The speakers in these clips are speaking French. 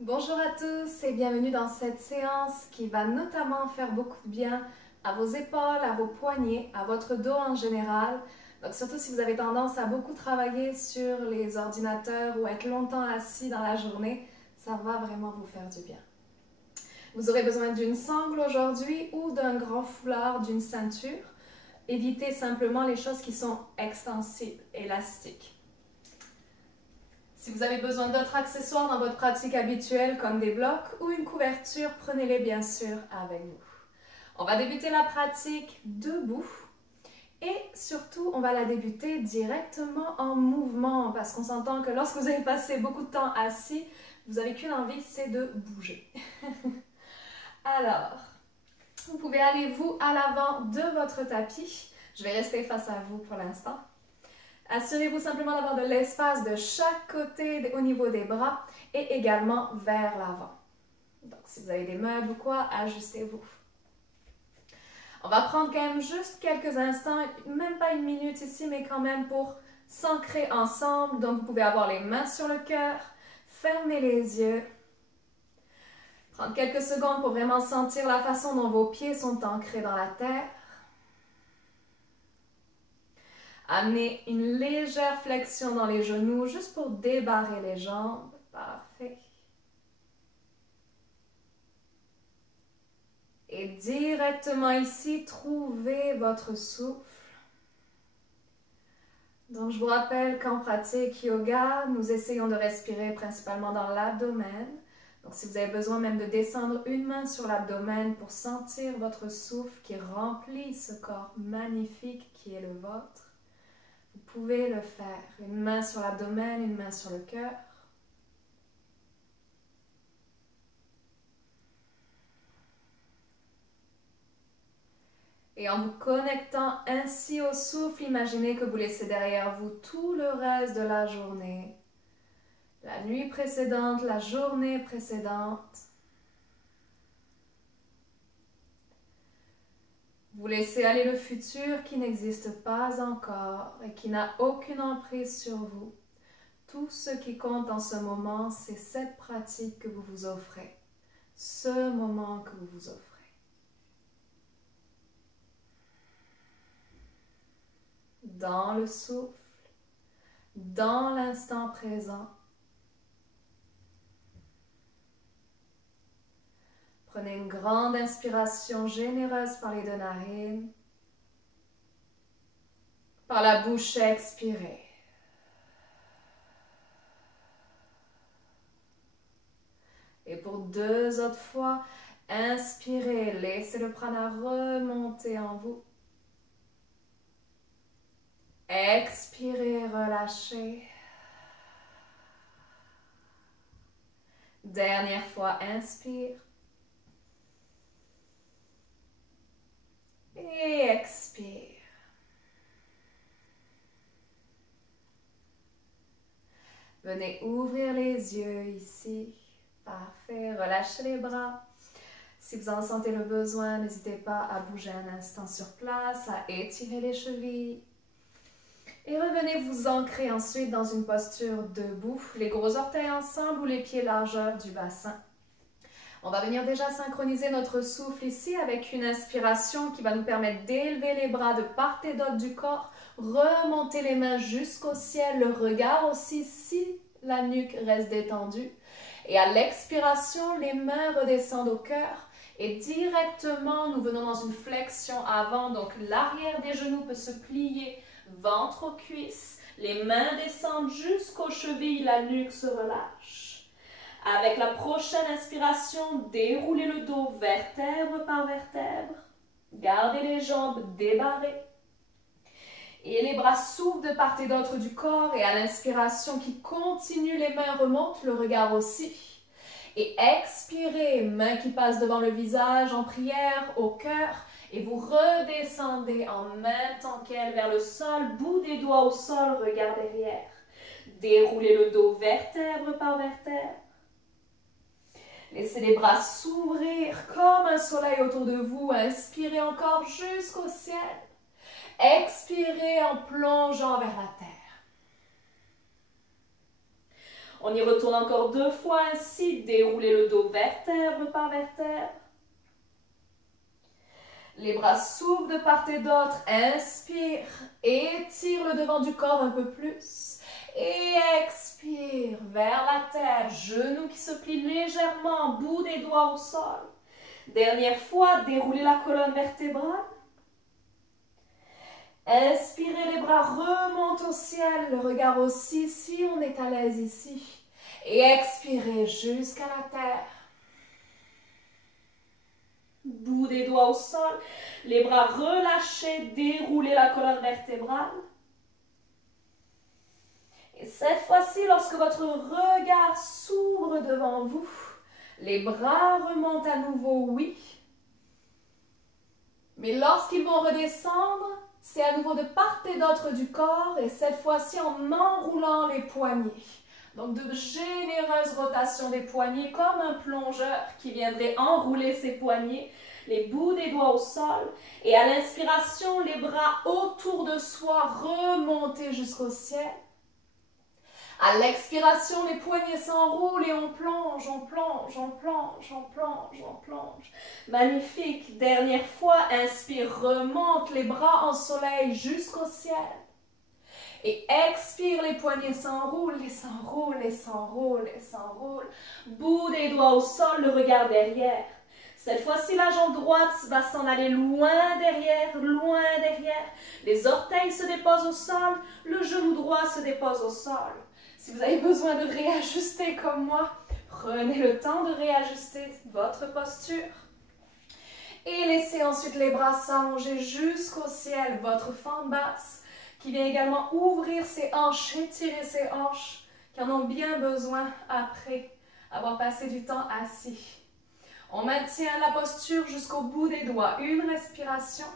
Bonjour à tous et bienvenue dans cette séance qui va notamment faire beaucoup de bien à vos épaules, à vos poignets, à votre dos en général. Donc surtout si vous avez tendance à beaucoup travailler sur les ordinateurs ou être longtemps assis dans la journée, ça va vraiment vous faire du bien. Vous aurez besoin d'une sangle aujourd'hui ou d'un grand foulard, d'une ceinture. Évitez simplement les choses qui sont extensibles, élastiques. Si vous avez besoin d'autres accessoires dans votre pratique habituelle comme des blocs ou une couverture, prenez-les bien sûr avec vous. On va débuter la pratique debout et surtout on va la débuter directement en mouvement parce qu'on s'entend que lorsque vous avez passé beaucoup de temps assis, vous n'avez qu'une envie, c'est de bouger. Alors, vous pouvez aller vous à l'avant de votre tapis. Je vais rester face à vous pour l'instant. Assurez-vous simplement d'avoir de l'espace de chaque côté au niveau des bras et également vers l'avant. Donc, si vous avez des meubles ou quoi, ajustez-vous. On va prendre quand même juste quelques instants, même pas une minute ici, mais quand même pour s'ancrer ensemble. Donc, vous pouvez avoir les mains sur le cœur, fermer les yeux. Prendre quelques secondes pour vraiment sentir la façon dont vos pieds sont ancrés dans la terre. Amenez une légère flexion dans les genoux, juste pour débarrer les jambes. Parfait. Et directement ici, trouvez votre souffle. Donc, je vous rappelle qu'en pratique yoga, nous essayons de respirer principalement dans l'abdomen. Donc, si vous avez besoin même de descendre une main sur l'abdomen pour sentir votre souffle qui remplit ce corps magnifique qui est le vôtre, vous pouvez le faire. Une main sur l'abdomen, une main sur le cœur. Et en vous connectant ainsi au souffle, imaginez que vous laissez derrière vous tout le reste de la journée. La nuit précédente, la journée précédente. Vous laissez aller le futur qui n'existe pas encore et qui n'a aucune emprise sur vous. Tout ce qui compte en ce moment, c'est cette pratique que vous vous offrez. Ce moment que vous vous offrez. Dans le souffle, dans l'instant présent. Prenez une grande inspiration généreuse par les deux narines. Par la bouche, expirez. Et pour deux autres fois, inspirez, laissez le prana remonter en vous. Expirez, relâchez. Dernière fois, inspire. Et expire. Venez ouvrir les yeux ici. Parfait. Relâchez les bras. Si vous en sentez le besoin, n'hésitez pas à bouger un instant sur place, à étirer les chevilles. Et revenez vous ancrer ensuite dans une posture debout, les gros orteils ensemble ou les pieds largeur du bassin. On va venir déjà synchroniser notre souffle ici avec une inspiration qui va nous permettre d'élever les bras de part et d'autre du corps, remonter les mains jusqu'au ciel, le regard aussi si la nuque reste détendue. Et à l'expiration, les mains redescendent au cœur et directement nous venons dans une flexion avant, donc l'arrière des genoux peut se plier, ventre aux cuisses, les mains descendent jusqu'aux chevilles, la nuque se relâche. Avec la prochaine inspiration, déroulez le dos vertèbre par vertèbre. Gardez les jambes débarrées. Et les bras s'ouvrent de part et d'autre du corps. Et à l'inspiration qui continue, les mains remontent, le regard aussi. Et expirez, mains qui passent devant le visage en prière, au cœur. Et vous redescendez en même temps qu'elle vers le sol, bout des doigts au sol, regard derrière. Déroulez le dos vertèbre par vertèbre. Laissez les bras s'ouvrir comme un soleil autour de vous. Inspirez encore jusqu'au ciel. Expirez en plongeant vers la terre. On y retourne encore 2 fois ainsi. Déroulez le dos vertèbre par vertèbre. Les bras s'ouvrent de part et d'autre. Inspire. Étire le devant du corps un peu plus. Et expire vers la terre. Genoux qui se plient légèrement. Bout des doigts au sol. Dernière fois, déroulez la colonne vertébrale. Inspirez, les bras remontent au ciel. Le regard aussi, si on est à l'aise ici. Et expirez jusqu'à la terre. Bout des doigts au sol. Les bras relâchés. Déroulez la colonne vertébrale. Et cette fois-ci, lorsque votre regard s'ouvre devant vous, les bras remontent à nouveau, oui. Mais lorsqu'ils vont redescendre, c'est à nouveau de part et d'autre du corps, et cette fois-ci en enroulant les poignets. Donc de généreuses rotations des poignets, comme un plongeur qui viendrait enrouler ses poignets, les bouts des doigts au sol. Et à l'inspiration, les bras autour de soi, remontés jusqu'au ciel. À l'expiration, les poignets s'enroulent et on plonge, on plonge, on plonge, on plonge, on plonge. Magnifique. Dernière fois, inspire, remonte les bras en soleil jusqu'au ciel. Et expire, les poignets s'enroulent, et s'enroulent, et s'enroulent, et s'enroulent. Bout des doigts au sol, le regard derrière. Cette fois-ci, la jambe droite va s'en aller loin derrière, loin derrière. Les orteils se déposent au sol, le genou droit se dépose au sol. Si vous avez besoin de réajuster comme moi, prenez le temps de réajuster votre posture. Et laissez ensuite les bras s'allonger jusqu'au ciel, votre fente basse, qui vient également ouvrir ses hanches, étirer ses hanches, qui en ont bien besoin après avoir passé du temps assis. On maintient la posture jusqu'au bout des doigts. Une respiration.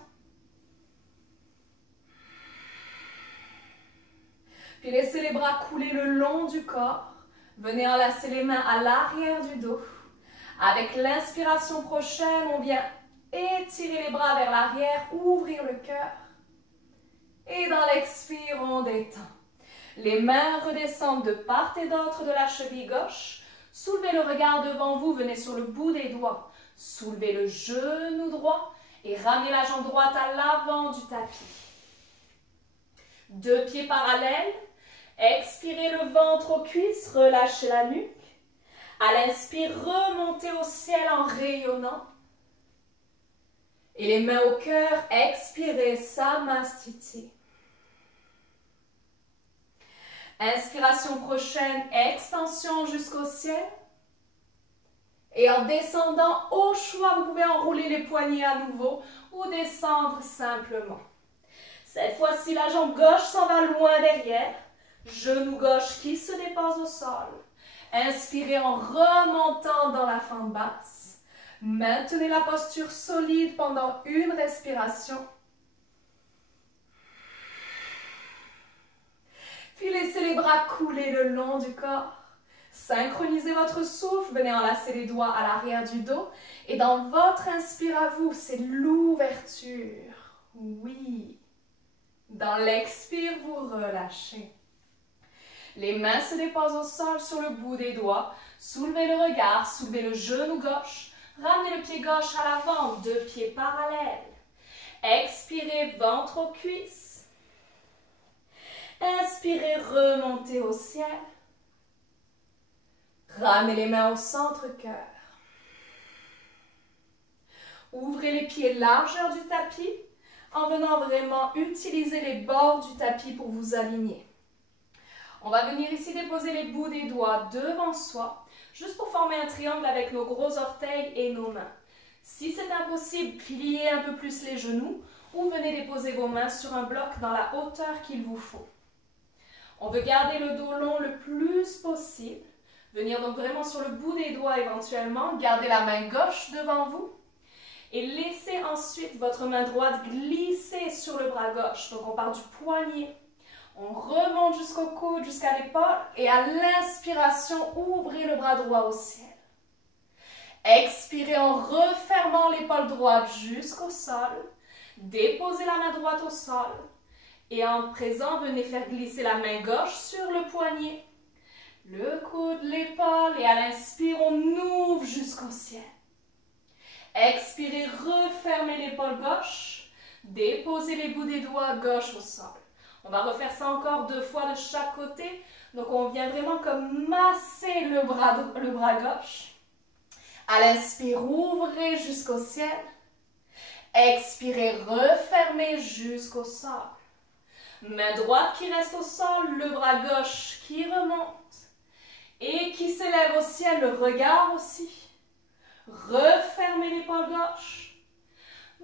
Puis laissez les bras couler le long du corps. Venez enlacer les mains à l'arrière du dos. Avec l'inspiration prochaine, on vient étirer les bras vers l'arrière, ouvrir le cœur. Et dans l'expire, on détend. Les mains redescendent de part et d'autre de la cheville gauche. Soulevez le regard devant vous, venez sur le bout des doigts. Soulevez le genou droit et ramenez la jambe droite à l'avant du tapis. 2 pieds parallèles. Expirez le ventre aux cuisses, relâchez la nuque. À l'inspire, remontez au ciel en rayonnant. Et les mains au cœur, expirez, Samastiti. Inspiration prochaine, extension jusqu'au ciel. Et en descendant, au choix, vous pouvez enrouler les poignets à nouveau ou descendre simplement. Cette fois-ci, la jambe gauche s'en va loin derrière. Genou gauche qui se dépose au sol. Inspirez en remontant dans la fente basse. Maintenez la posture solide pendant une respiration. Puis laissez les bras couler le long du corps. Synchronisez votre souffle, venez enlacer les doigts à l'arrière du dos. Et dans votre inspire à vous, c'est l'ouverture. Oui. Dans l'expire, vous relâchez. Les mains se déposent au sol sur le bout des doigts. Soulevez le regard, soulevez le genou gauche. Ramenez le pied gauche à l'avant, 2 pieds parallèles. Expirez, ventre aux cuisses. Inspirez, remontez au ciel. Ramenez les mains au centre-cœur. Ouvrez les pieds largeur du tapis en venant vraiment utiliser les bords du tapis pour vous aligner. On va venir ici déposer les bouts des doigts devant soi, juste pour former un triangle avec nos gros orteils et nos mains. Si c'est impossible, pliez un peu plus les genoux ou venez déposer vos mains sur un bloc dans la hauteur qu'il vous faut. On veut garder le dos long le plus possible. Venir donc vraiment sur le bout des doigts éventuellement. Gardez la main gauche devant vous. Et laissez ensuite votre main droite glisser sur le bras gauche. Donc on part du poignet. On remonte jusqu'au coude, jusqu'à l'épaule. Et à l'inspiration, ouvrez le bras droit au ciel. Expirez en refermant l'épaule droite jusqu'au sol. Déposez la main droite au sol. Et en présent, venez faire glisser la main gauche sur le poignet. Le coude, l'épaule et à l'inspire, on ouvre jusqu'au ciel. Expirez, refermez l'épaule gauche. Déposez les bouts des doigts gauche au sol. On va refaire ça encore 2 fois de chaque côté. Donc on vient vraiment comme masser le bras gauche. À l'inspire, ouvrez jusqu'au ciel. Expirez, refermez jusqu'au sol. Main droite qui reste au sol, le bras gauche qui remonte et qui s'élève au ciel, le regard aussi. Refermez l'épaule gauche.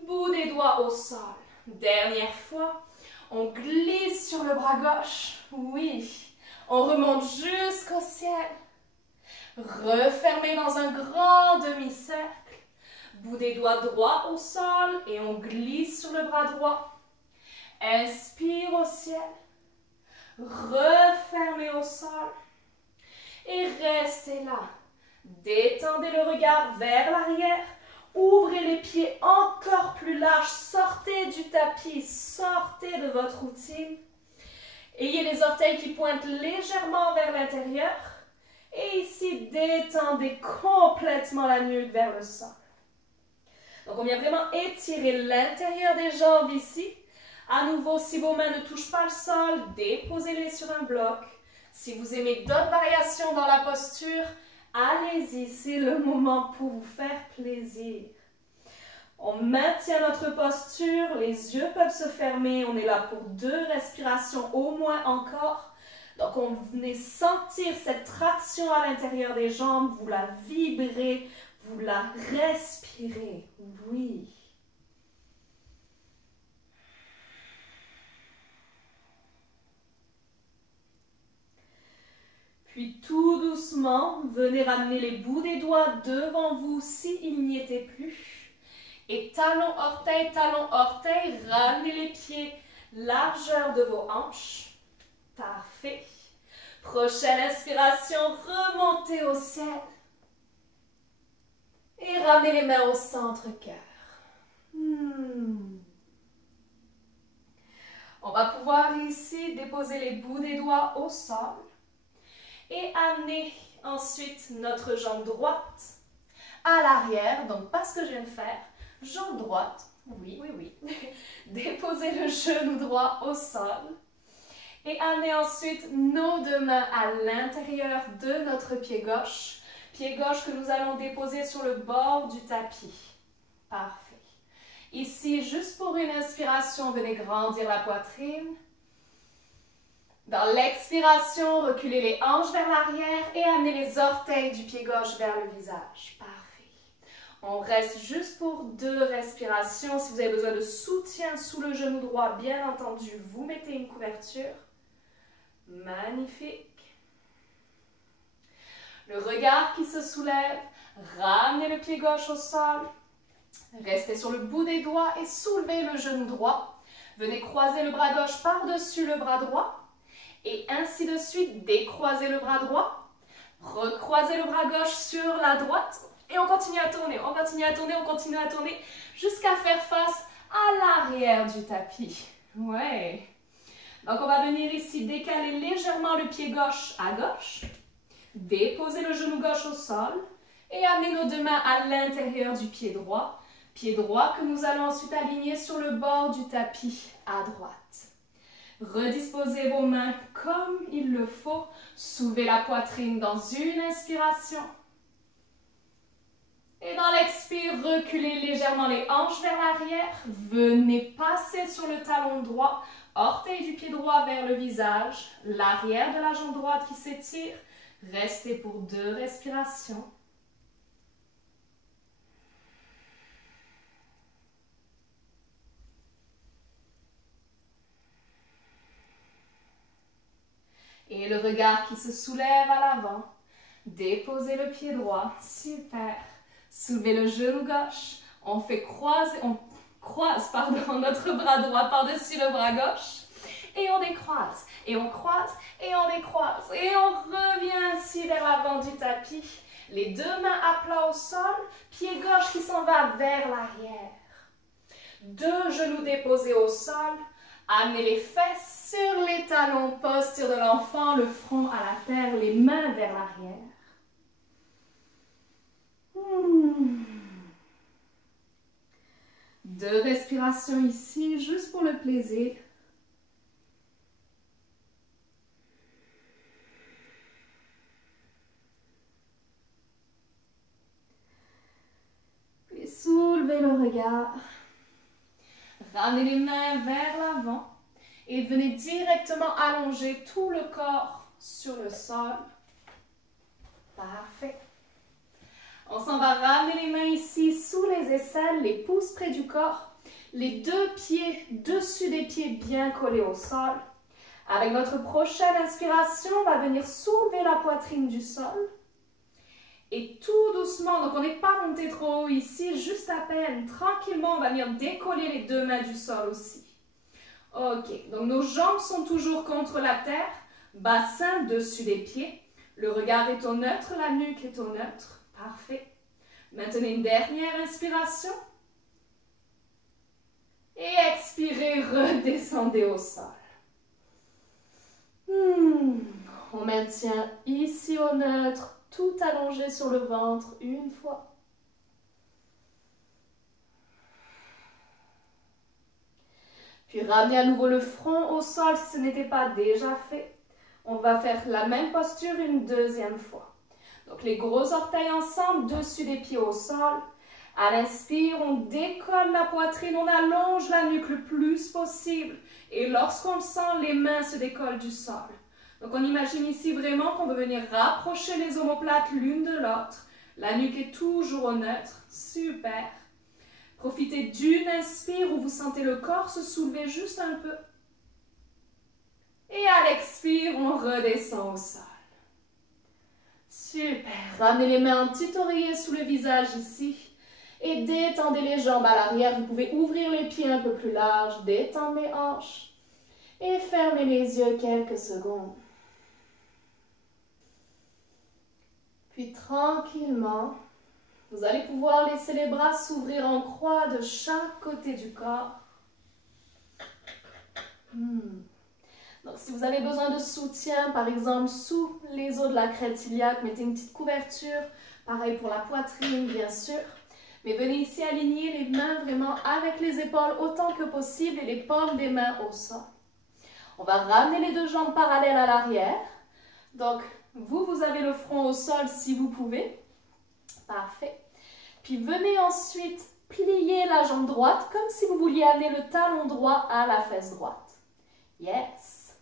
Bout des doigts au sol. Dernière fois, on glisse sur le bras gauche. Oui. On remonte jusqu'au ciel. Refermez dans un grand demi-cercle. Bout des doigts droit au sol et on glisse sur le bras droit. Inspire au ciel. Refermez au sol. Et restez là. Détendez le regard vers l'arrière. Ouvrez les pieds encore plus larges. Sortez du tapis. Sortez de votre routine. Ayez les orteils qui pointent légèrement vers l'intérieur. Et ici, détendez complètement la nuque vers le sol. Donc, on vient vraiment étirer l'intérieur des jambes ici. À nouveau, si vos mains ne touchent pas le sol, déposez-les sur un bloc. Si vous aimez d'autres variations dans la posture, allez-y, c'est le moment pour vous faire plaisir. On maintient notre posture, les yeux peuvent se fermer, on est là pour 2 respirations au moins encore. Donc on venait sentir cette traction à l'intérieur des jambes, vous la vibrez, vous la respirez, oui. Puis tout doucement, venez ramener les bouts des doigts devant vous s'il n'y était plus. Et talon, orteil, ramenez les pieds, largeur de vos hanches. Parfait. Prochaine inspiration, remontez au ciel. Et ramenez les mains au centre-cœur. On va pouvoir ici déposer les bouts des doigts au sol. Et amener ensuite notre jambe droite à l'arrière. Donc, pas ce que je viens de faire. Jambe droite. Oui. Déposez le genou droit au sol. Et amenez ensuite nos 2 mains à l'intérieur de notre pied gauche. Pied gauche que nous allons déposer sur le bord du tapis. Parfait. Ici, juste pour une inspiration, venez grandir la poitrine. Dans l'expiration, reculez les hanches vers l'arrière et amenez les orteils du pied gauche vers le visage. Parfait. On reste juste pour 2 respirations. Si vous avez besoin de soutien sous le genou droit, bien entendu, vous mettez une couverture. Magnifique. Le regard qui se soulève. Ramenez le pied gauche au sol. Restez sur le bout des doigts et soulevez le genou droit. Venez croiser le bras gauche par-dessus le bras droit. Et ainsi de suite, décroisez le bras droit, recroisez le bras gauche sur la droite et on continue à tourner, jusqu'à faire face à l'arrière du tapis. Ouais. Donc on va venir ici décaler légèrement le pied gauche à gauche, déposer le genou gauche au sol et amener nos 2 mains à l'intérieur du pied droit que nous allons ensuite aligner sur le bord du tapis à droite. Redisposez vos mains comme il le faut. Soulevez la poitrine dans une inspiration. Et dans l'expire, reculez légèrement les hanches vers l'arrière. Venez passer sur le talon droit. Orteil du pied droit vers le visage. L'arrière de la jambe droite qui s'étire. Restez pour 2 respirations. Et le regard qui se soulève à l'avant. Déposez le pied droit. Super. Soulevez le genou gauche. On croise notre bras droit par-dessus le bras gauche. Et on décroise. Et on croise. Et on décroise. Et on revient ainsi vers l'avant du tapis. Les 2 mains à plat au sol. Pied gauche qui s'en va vers l'arrière. 2 genoux déposés au sol. Amenez les fesses sur les talons, posture de l'enfant, le front à la terre, les mains vers l'arrière. Deux respirations ici, juste pour le plaisir. Puis soulevez le regard. Ramenez les mains vers l'avant et venez directement allonger tout le corps sur le sol. Parfait. On s'en va ramener les mains ici sous les aisselles, les pouces près du corps, les deux pieds dessus des pieds bien collés au sol. Avec notre prochaine inspiration, on va venir soulever la poitrine du sol. Et tout doucement, donc on n'est pas monté trop haut ici, juste à peine, tranquillement, on va venir décoller les deux mains du sol aussi. Ok, donc nos jambes sont toujours contre la terre, bassin dessus des pieds, le regard est au neutre, la nuque est au neutre, parfait. Maintenez une dernière inspiration. Et expirez, redescendez au sol. On maintient ici au neutre, tout allongé sur le ventre une fois. Puis ramenez à nouveau le front au sol si ce n'était pas déjà fait. On va faire la même posture une deuxième fois. Donc les gros orteils ensemble, dessus des pieds au sol. À l'inspire, on décolle la poitrine, on allonge la nuque le plus possible. Et lorsqu'on le sent, les mains se décollent du sol. Donc on imagine ici vraiment qu'on veut venir rapprocher les omoplates l'une de l'autre. La nuque est toujours au neutre. Super. Profitez d'une inspire où vous sentez le corps se soulever juste un peu. Et à l'expire, on redescend au sol. Super. Ramenez les mains en petit oreiller sous le visage ici. Et détendez les jambes à l'arrière. Vous pouvez ouvrir les pieds un peu plus larges. Détendre les hanches. Et fermez les yeux quelques secondes. Puis tranquillement, vous allez pouvoir laisser les bras s'ouvrir en croix de chaque côté du corps. Donc si vous avez besoin de soutien, par exemple sous les os de la crête iliaque, mettez une petite couverture. Pareil pour la poitrine, bien sûr. Mais venez ici aligner les mains vraiment avec les épaules autant que possible et les paumes des mains au sol. On va ramener les deux jambes parallèles à l'arrière. Donc, vous avez le front au sol si vous pouvez. Parfait. Puis venez ensuite plier la jambe droite comme si vous vouliez amener le talon droit à la fesse droite. Yes.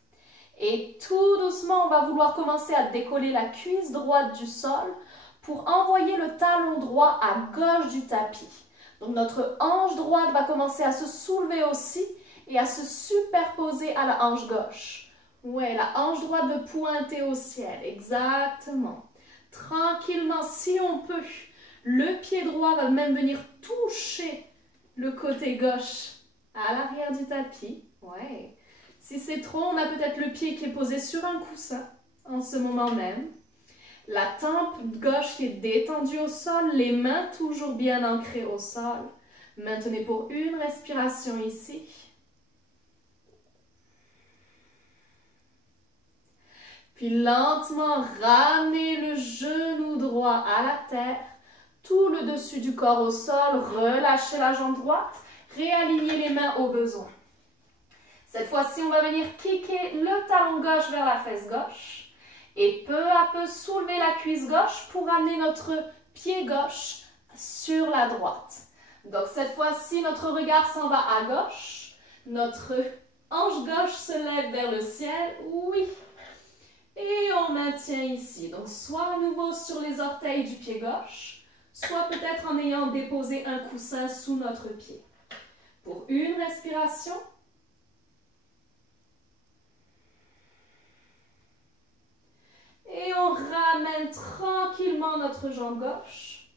Et tout doucement, on va vouloir commencer à décoller la cuisse droite du sol pour envoyer le talon droit à gauche du tapis. Donc notre hanche droite va commencer à se soulever aussi et à se superposer à la hanche gauche. Ouais, la hanche droite veut pointer au ciel, exactement. Tranquillement, si on peut, le pied droit va même venir toucher le côté gauche à l'arrière du tapis. Ouais. Si c'est trop, on a peut-être le pied qui est posé sur un coussin en ce moment même. La tempe gauche qui est détendue au sol, les mains toujours bien ancrées au sol. Maintenez pour une respiration ici. Puis lentement, ramenez le genou droit à la terre, tout le dessus du corps au sol, relâchez la jambe droite, réalignez les mains au besoin. Cette fois-ci, on va venir kicker le talon gauche vers la fesse gauche et peu à peu soulever la cuisse gauche pour amener notre pied gauche sur la droite. Donc cette fois-ci, notre regard s'en va à gauche, notre hanche gauche se lève vers le ciel, oui. Et on maintient ici, donc soit à nouveau sur les orteils du pied gauche, soit peut-être en ayant déposé un coussin sous notre pied. Pour une respiration. Et on ramène tranquillement notre jambe gauche.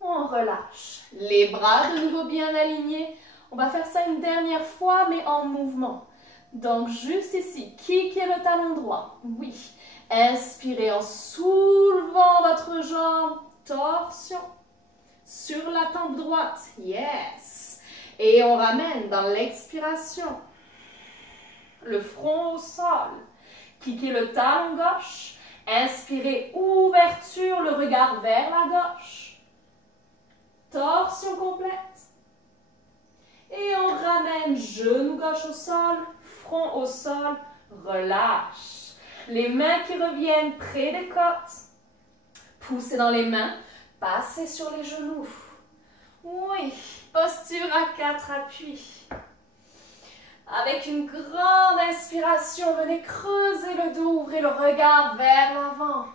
On relâche. Les bras de nouveau bien alignés. On va faire ça une dernière fois, mais en mouvement. Donc, juste ici, kickez le talon droit. Oui. Inspirez en soulevant votre jambe. Torsion. Sur la tempe droite. Yes. Et on ramène dans l'expiration le front au sol. Kickez le talon gauche. Inspirez, ouverture, le regard vers la gauche. Torsion complète. Et on ramène genou gauche au sol, front au sol, relâche. Les mains qui reviennent près des côtes. Poussez dans les mains, passez sur les genoux. Oui, posture à 4 appuis. Avec une grande inspiration, venez creuser le dos, ouvrez le regard vers l'avant.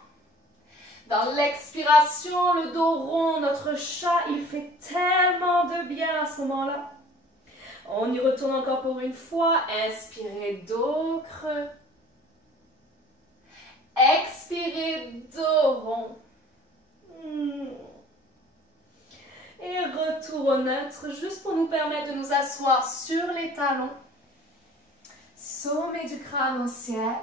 Dans l'expiration, le dos rond, notre chat, il fait tellement de bien à ce moment-là. On y retourne encore pour une fois. Inspirez, dos creux. Expirez, dos rond. Et retour au neutre, juste pour nous permettre de nous asseoir sur les talons. Sommet du crâne au ciel.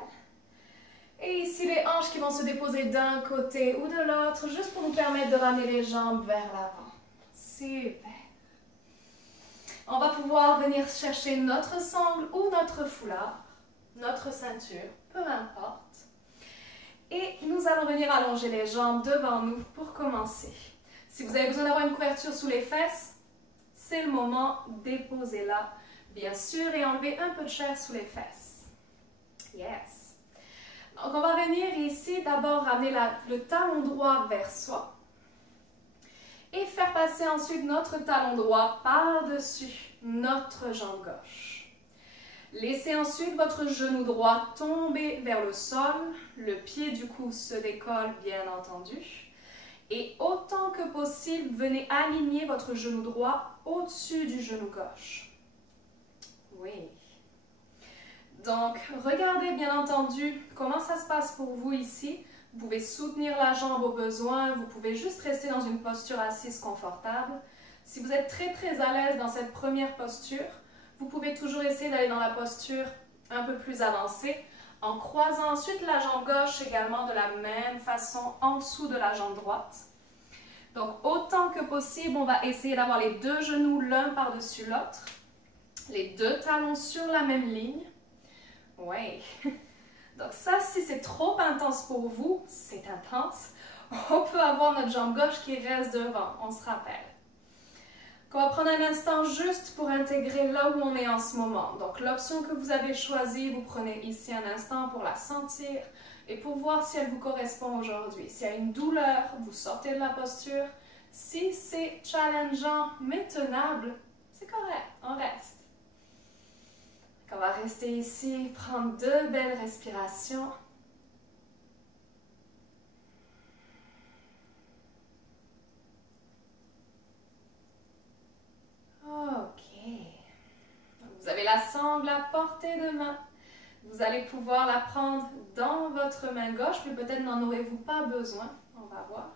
Et ici, les hanches qui vont se déposer d'un côté ou de l'autre, juste pour nous permettre de ramener les jambes vers l'avant. Super. On va pouvoir venir chercher notre sangle ou notre foulard, notre ceinture, peu importe. Et nous allons venir allonger les jambes devant nous pour commencer. Si vous avez besoin d'avoir une couverture sous les fesses, c'est le moment, déposez-la, bien sûr, et enlevez un peu de chair sous les fesses. Yes. Donc, on va venir ici d'abord ramener le talon droit vers soi et faire passer ensuite notre talon droit par-dessus notre jambe gauche. Laissez ensuite votre genou droit tomber vers le sol, le pied du cou se décolle bien entendu. Et autant que possible, venez aligner votre genou droit au-dessus du genou gauche. Oui. Donc, regardez bien entendu comment ça se passe pour vous ici. Vous pouvez soutenir la jambe au besoin, vous pouvez juste rester dans une posture assise confortable. Si vous êtes très à l'aise dans cette première posture, vous pouvez toujours essayer d'aller dans la posture un peu plus avancée, en croisant ensuite la jambe gauche également de la même façon en dessous de la jambe droite. Donc, autant que possible, on va essayer d'avoir les deux genoux l'un par-dessus l'autre, les deux talons sur la même ligne. Oui. Donc ça, si c'est trop intense pour vous, c'est intense, on peut avoir notre jambe gauche qui reste devant, on se rappelle. On va prendre un instant juste pour intégrer là où on est en ce moment. Donc l'option que vous avez choisie, vous prenez ici un instant pour la sentir et pour voir si elle vous correspond aujourd'hui. S'il y a une douleur, vous sortez de la posture. Si c'est challengeant mais tenable, c'est correct, on reste. On va rester ici, prendre deux belles respirations. Ok. Vous avez la sangle à portée de main. Vous allez pouvoir la prendre dans votre main gauche, mais peut-être n'en aurez-vous pas besoin. On va voir.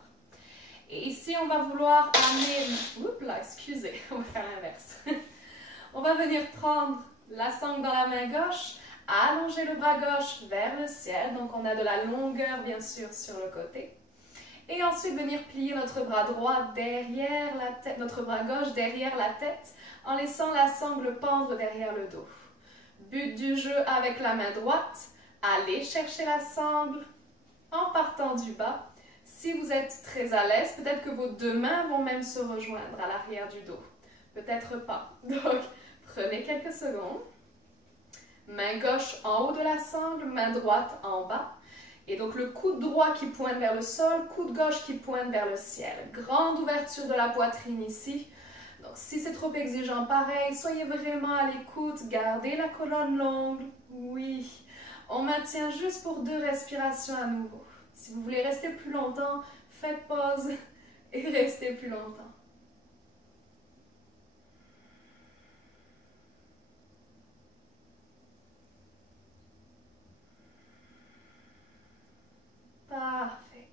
Et ici, on va vouloir amener... Oups là, excusez, on va faire l'inverse. On va venir prendre la sangle dans la main gauche, allonger le bras gauche vers le ciel. Donc, on a de la longueur, bien sûr, sur le côté. Et ensuite, venir plier notre bras droit derrière la tête, notre bras gauche derrière la tête, en laissant la sangle pendre derrière le dos. But du jeu avec la main droite, allez chercher la sangle en partant du bas. Si vous êtes très à l'aise, peut-être que vos deux mains vont même se rejoindre à l'arrière du dos. Peut-être pas. Donc, prenez quelques secondes. Main gauche en haut de la sangle, main droite en bas. Et donc le coude droit qui pointe vers le sol, coude gauche qui pointe vers le ciel. Grande ouverture de la poitrine ici. Donc si c'est trop exigeant, pareil, soyez vraiment à l'écoute, gardez la colonne longue. Oui, on maintient juste pour 2 respirations à nouveau. Si vous voulez rester plus longtemps, faites pause et restez plus longtemps. Parfait.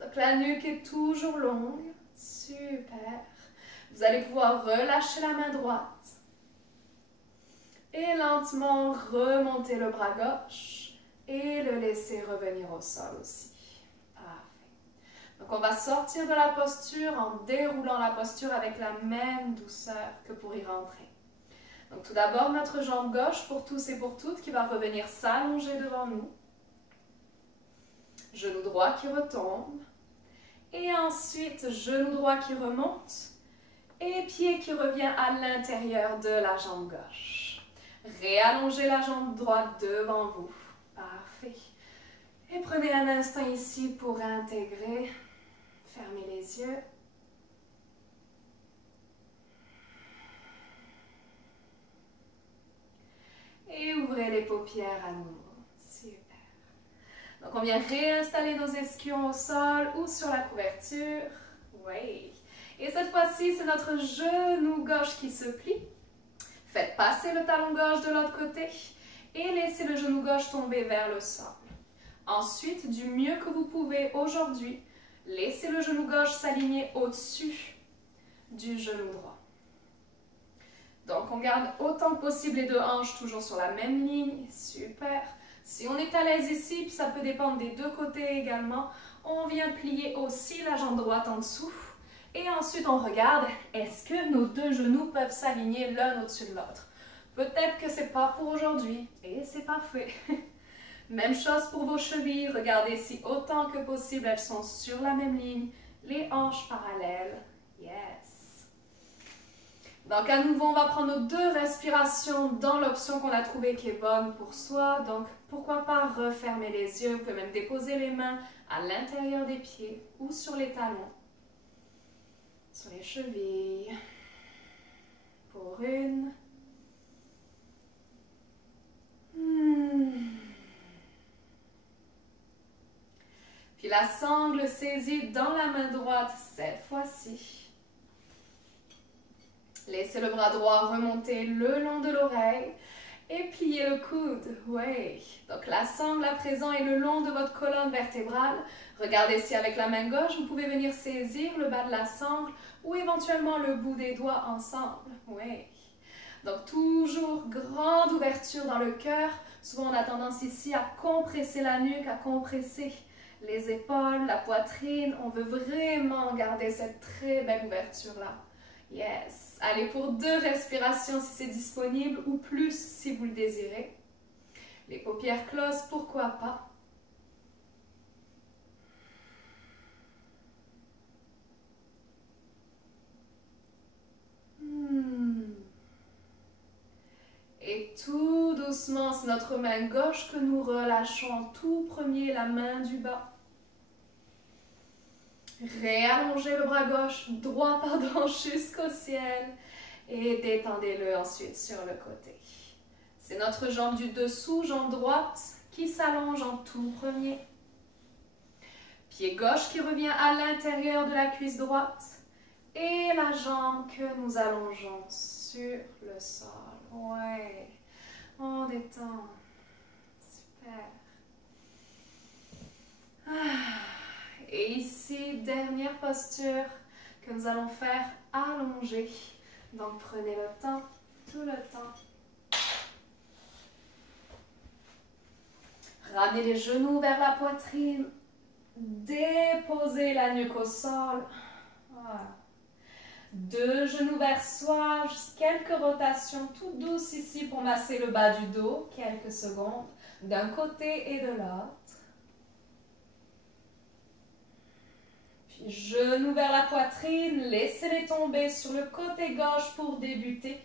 Donc la nuque est toujours longue. Super. Vous allez pouvoir relâcher la main droite. Et lentement remonter le bras gauche. Et le laisser revenir au sol aussi. Parfait. Donc on va sortir de la posture en déroulant la posture avec la même douceur que pour y rentrer. Donc tout d'abord notre jambe gauche pour tous et pour toutes qui va revenir s'allonger devant nous. Genou droit qui retombe. Et ensuite genou droit qui remonte. Et pied qui revient à l'intérieur de la jambe gauche. Réallongez la jambe droite devant vous. Parfait. Et prenez un instant ici pour intégrer. Fermez les yeux. Et ouvrez les paupières à nouveau. Super. Donc on vient réinstaller nos ischions au sol ou sur la couverture. Oui. Et cette fois-ci, c'est notre genou gauche qui se plie. Faites passer le talon gauche de l'autre côté et laissez le genou gauche tomber vers le sol. Ensuite, du mieux que vous pouvez aujourd'hui, laissez le genou gauche s'aligner au-dessus du genou droit. Donc, on garde autant que possible les deux hanches toujours sur la même ligne. Super. Si on est à l'aise ici, puis ça peut dépendre des deux côtés également, on vient plier aussi la jambe droite en dessous. Et ensuite, on regarde, est-ce que nos deux genoux peuvent s'aligner l'un au-dessus de l'autre? Peut-être que c'est pas pour aujourd'hui, et c'est parfait. Même chose pour vos chevilles, regardez si autant que possible elles sont sur la même ligne, les hanches parallèles. Yes! Donc à nouveau, on va prendre nos deux respirations dans l'option qu'on a trouvée qui est bonne pour soi. Donc pourquoi pas refermer les yeux, vous pouvez même déposer les mains à l'intérieur des pieds ou sur les talons. Sur les chevilles, pour une. Puis la sangle saisie dans la main droite cette fois-ci. Laissez le bras droit remonter le long de l'oreille et pliez le coude. Oui. Donc la sangle à présent est le long de votre colonne vertébrale. Regardez si avec la main gauche, vous pouvez venir saisir le bas de la sangle ou éventuellement le bout des doigts ensemble. Oui. Donc toujours grande ouverture dans le cœur. Souvent on a tendance ici à compresser la nuque, à compresser les épaules, la poitrine. On veut vraiment garder cette très belle ouverture-là. Yes. Allez pour 2 respirations si c'est disponible ou plus si vous le désirez. Les paupières closes, pourquoi pas. Et tout doucement, c'est notre main gauche que nous relâchons en tout premier, la main du bas. Réallongez le bras gauche, droit, pardon, jusqu'au ciel. Et détendez-le ensuite sur le côté. C'est notre jambe du dessous, jambe droite, qui s'allonge en tout premier. Pied gauche qui revient à l'intérieur de la cuisse droite. Et la jambe que nous allongeons sur le sol. Ouais, on détend. Super. Et ici, dernière posture que nous allons faire allongée. Donc prenez le temps, tout le temps. Ramenez les genoux vers la poitrine. Déposez la nuque au sol. Voilà. 2 genoux vers soi, juste quelques rotations toutes douces ici pour masser le bas du dos, quelques secondes, d'un côté et de l'autre. Puis genoux vers la poitrine, laissez-les tomber sur le côté gauche pour débuter.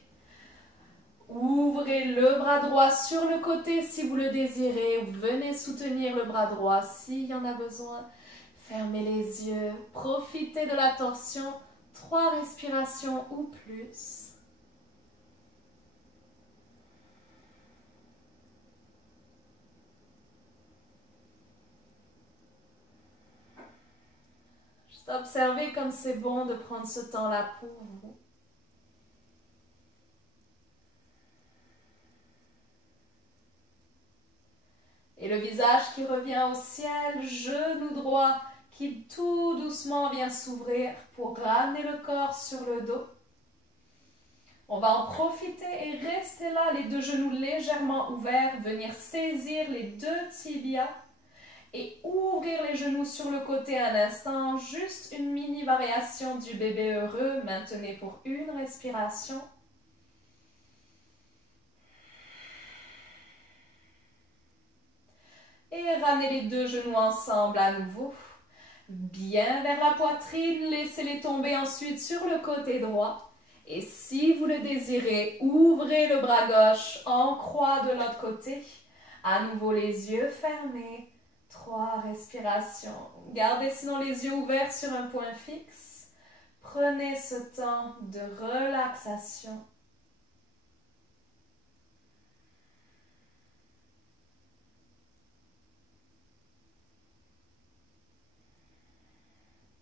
Ouvrez le bras droit sur le côté si vous le désirez, venez soutenir le bras droit s'il y en a besoin. Fermez les yeux, profitez de la torsion. 3 respirations ou plus. Juste observez comme c'est bon de prendre ce temps-là pour vous. Et le visage qui revient au ciel, genou droit qui tout doucement vient s'ouvrir pour ramener le corps sur le dos. On va en profiter et rester là, les 2 genoux légèrement ouverts, venir saisir les 2 tibias Et ouvrir les genoux sur le côté un instant, juste une mini variation du bébé heureux. Maintenez pour une respiration. Et ramenez les deux genoux ensemble à nouveau. Bien vers la poitrine, laissez-les tomber ensuite sur le côté droit. Et si vous le désirez, ouvrez le bras gauche en croix de l'autre côté. À nouveau les yeux fermés. 3 respirations. Gardez sinon les yeux ouverts sur un point fixe. Prenez ce temps de relaxation.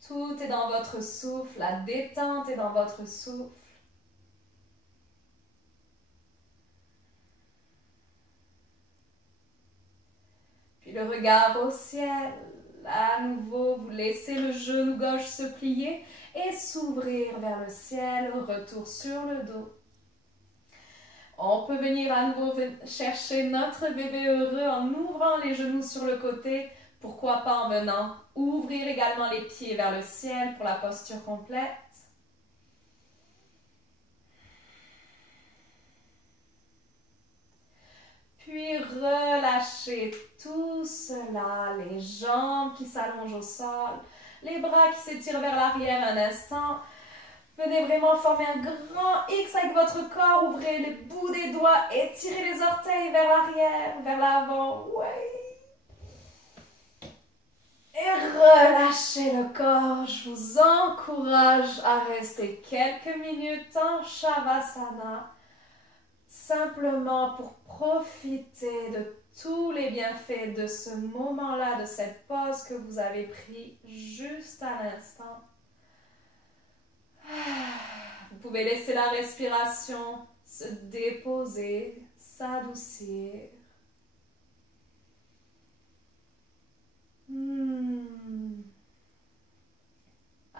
Tout est dans votre souffle, la détente est dans votre souffle. Puis le regard au ciel. À nouveau, vous laissez le genou gauche se plier et s'ouvrir vers le ciel. Retour sur le dos. On peut venir à nouveau chercher notre bébé heureux en ouvrant les genoux sur le côté. Pourquoi pas en venant ouvrir également les pieds vers le ciel pour la posture complète. Puis relâchez tout cela, les jambes qui s'allongent au sol, les bras qui s'étirent vers l'arrière un instant. Venez vraiment former un grand X avec votre corps, ouvrez les bouts des doigts, étirez les orteils vers l'arrière, vers l'avant. Ouais. Et relâchez le corps. Je vous encourage à rester quelques minutes en Shavasana, simplement pour profiter de tous les bienfaits de ce moment-là, de cette pause que vous avez pris juste à l'instant. Vous pouvez laisser la respiration se déposer, s'adoucir.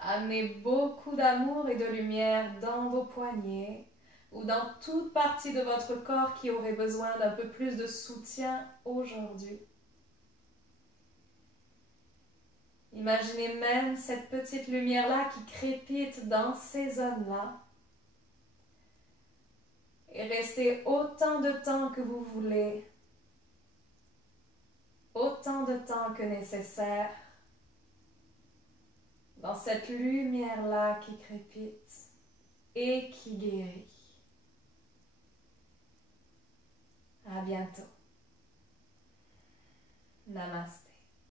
Amenez beaucoup d'amour et de lumière dans vos poignets ou dans toute partie de votre corps qui aurait besoin d'un peu plus de soutien aujourd'hui. Imaginez même cette petite lumière-là qui crépite dans ces zones-là. Et restez autant de temps que vous voulez, autant de temps que nécessaire, dans cette lumière-là qui crépite et qui guérit. À bientôt. Namaste.